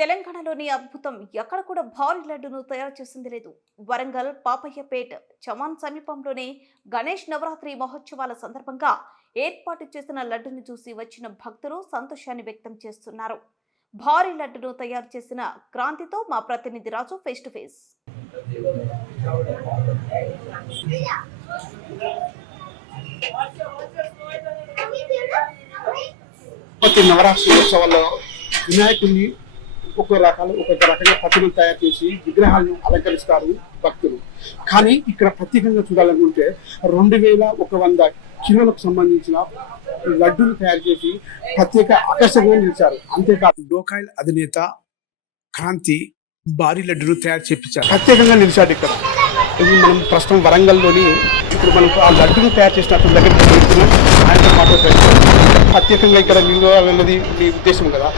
తెలంగాణలోని అద్భుతం ఎక్కడ కూడా భారీ లడ్డును తయారు చేసింది లేదు. వరంగల్ పాపయ్యపేట్ చమాన్ సమీపంలోనే గణేష్ నవరాత్రి మహోత్సవాల సందర్భంగా ఏర్పాటు చేసిన లడ్డును చూసి వచ్చిన భక్తులు సంతోషాన్ని వ్యక్తం చేస్తున్నారు. భారీ లడ్డును తయారు చేసిన క్రాంతితో మా ప్రతినిధి రాజు ఫేస్ టు ఫేస్. నవరాత్రి ఉత్సవాల్లో వినాయకుడిని ఒక్కొక్క రకంగా ప్రతిమలు తయారు చేసి విగ్రహాలను అలంకరిస్తారు భక్తులు. కానీ ఇక్కడ ప్రత్యేకంగా చూడాలనుకుంటే 2100 కిలోలకు సంబంధించిన లడ్డూలు తయారు చేసి ప్రత్యేక ఆకర్షణగా నిలిచారు. అంతేకాదు డోకాయిల్ అధినేత క్రాంతి భారీ లడ్డును తయారు చేయించారు, ప్రత్యేకంగా నిలిచాడు. ఇక్కడ ఇది మనం ప్రస్తుతం వరంగల్లోని ఇప్పుడు మనకు ఆ లడ్డును తయారు చేసిన అతని దగ్గర ఆయనతో మాట్లాడుతారు. ప్రత్యేకంగా ఇక్కడ నిలవాలన్నది మీ ఉద్దేశం కదా,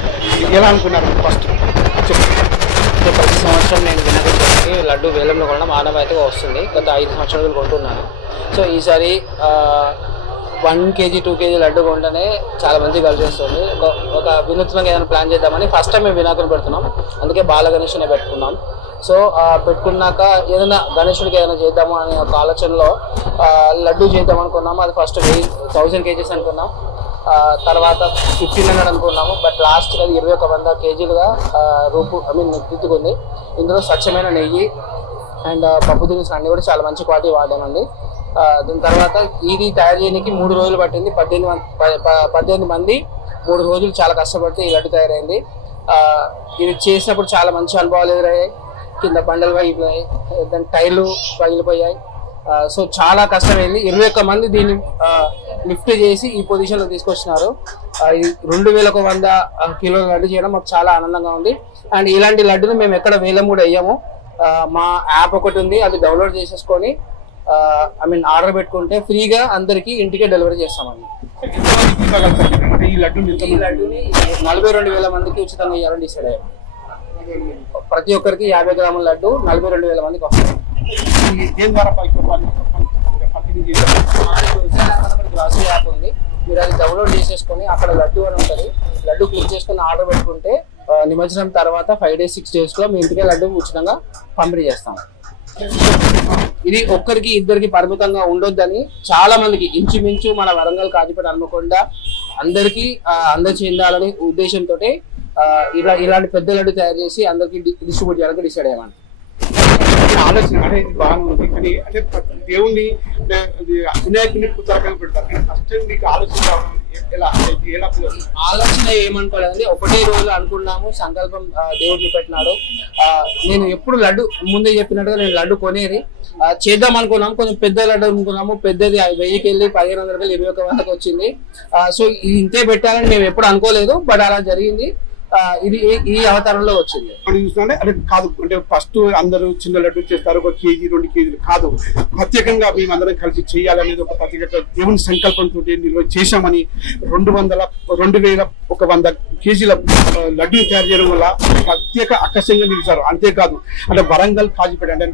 ఎలా అనుకున్నారు ఫస్ట్? ప్రతి సంవత్సరం నేను వినాయక చవితికి లడ్డు వేలంలో కొనడం ఆనవాయితీగా వస్తుంది. గత 5 సంవత్సరాలు కొంటున్నాను. సో ఈసారి 1 kg 2 kg లడ్డు కొంటేనే చాలా మంది కలిసి వస్తుంది. ఒక వినూత్నంగా ఏదైనా ప్లాన్ చేద్దామని ఫస్ట్ టైం మేము వినాయకుని పెడుతున్నాం. అందుకే బాల గణేషుని పెట్టుకున్నాం. సో పెట్టుకున్నాక ఏదైనా గణేషుడికి ఏదైనా చేద్దాము అనే ఒక ఆలోచనలో లడ్డు చేద్దాం అనుకున్నాము. అది ఫస్ట్ 1000 kgs అనుకున్నాం, తర్వాత 1500 అనుకున్నాము. బట్ లాస్ట్ అది 2100 kgలుగా దిద్దుకుంది. ఇందులో స్వచ్ఛమైన నెయ్యి అండ్ పప్పు దినుసులు అన్నీ కూడా చాలా మంచి క్వాలిటీ వాడామండి. దాని తర్వాత ఇది తయారు చేయడానికి 3 రోజులు పట్టింది. 18 మంది 3 రోజులు చాలా కష్టపడితే ఈ లడ్డు తయారైంది. ఇది చేసినప్పుడు చాలా మంచి అనుభవాలు ఎదురయ్యాయి. కింద బండలు పగిలిపోయాయి, దాని టైర్లు పగిలిపోయాయి. సో చాలా కష్టమైంది. 21 మంది దీన్ని లిఫ్ట్ చేసి ఈ పొజిషన్లో తీసుకొచ్చినారు. 2100 కిలోల లడ్డు చేయడం మాకు చాలా ఆనందంగా ఉంది. అండ్ ఇలాంటి లడ్డును మేము ఎక్కడ వేలం కూడా వేయము. మా యాప్ ఒకటి ఉంది, అది డౌన్లోడ్ చేసేసుకొని ఆర్డర్ పెట్టుకుంటే ఫ్రీగా అందరికీ ఇంటికే డెలివరీ చేస్తామండి. ఈ లడ్డుని 42,000 మందికి ఉచితంగా ఇవ్వాలని డిసైడ్ అయ్యాము. ప్రతి ఒక్కరికి 50 గ్రాముల లడ్డు 42,000 మందికి వస్తుంది. గ్రాసరీ యాప్ ఉంది, మీరు అది డౌన్లోడ్ చేసేసుకొని అక్కడ లడ్డు అని ఉంటుంది, లడ్డు క్లిక్ చేసుకుని ఆర్డర్ పెట్టుకుంటే నిమజ్జనం తర్వాత 5 days 6 daysలో మీ ఇంటికే లడ్డు ఉచితంగా పంపిణీ చేస్తాం. ఇది ఒక్కరికి ఇద్దరికి పరిమితంగా ఉండొద్దని చాలా మందికి ఇంచుమించు మన వరంగల్ కాజీపేట హన్మకొండ అందరికీ అందరు చెందాలని ఉద్దేశంతో ఇలాంటి పెద్ద లడ్డు తయారు చేసి అందరికి డిస్ట్రిబ్యూట్ చేయాలని డిసైడ్ అయ్యామండి. ఆలోచన అనేది బాగుంది, కానీ అంటే దేవుణ్ణి వినాయకుని పుస్తకాలు పెడతారు. ఫస్ట్ టైం మీకు ఆలోచన ఏమనుకోలేదండి, ఒకటే రోజు అనుకున్నాము, సంకల్పం దేవుడిని పెట్టినాడు. నేను ఎప్పుడు లడ్డు ముందే చెప్పినట్టుగా నేను లడ్డు కొనేది చేద్దాం అనుకున్నాము. కొంచెం పెద్ద లడ్డు అనుకున్నాము, పెద్దది 1000కి వెళ్ళి 1500 2100కి వచ్చింది. సో ఇంతే పెట్టాలని మేము ఎప్పుడు అనుకోలేదు, బట్ అలా జరిగింది. ఇది ఈ అవతారంలో వచ్చింది. చూస్తుంటే అంటే కాదు, అంటే ఫస్ట్ అందరూ చిన్న లడ్డు చేస్తారు, 1 kg 2 kg కాదు, ప్రత్యేకంగా మేము అందరం కలిసి చేయాలనేది ఒక ప్రత్యేక దేవుని సంకల్పంతో నిర్వహణ చేశామని 2100 kgల లడ్డూని తయారు చేయడం వల్ల ప్రత్యేక ఆకర్షణగా నిలిచారు. అంతేకాదు అంటే వరంగల్ కాజీపేట అంటే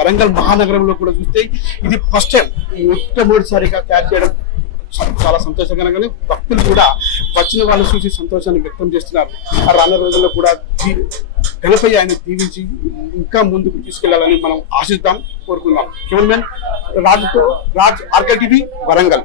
వరంగల్ మహానగరంలో కూడా చూస్తే ఇది ఫస్ట్ టైం మొట్టమొదటిసారిగా తయారు చేయడం చాలా సంతోషకరంగానే భక్తులు కూడా వచ్చిన వాళ్ళు చూసి సంతోషాన్ని వ్యక్తం చేస్తున్నారు. ఆ రానున్న రోజుల్లో కూడా గణపయ్య ఆయన దీవించి ఇంకా ముందుకు తీసుకెళ్లాలని మనం ఆశిద్దాం, కోరుకుందాం. కెమెరామెన్ రాజుతో రాజ్, RK TV, వరంగల్.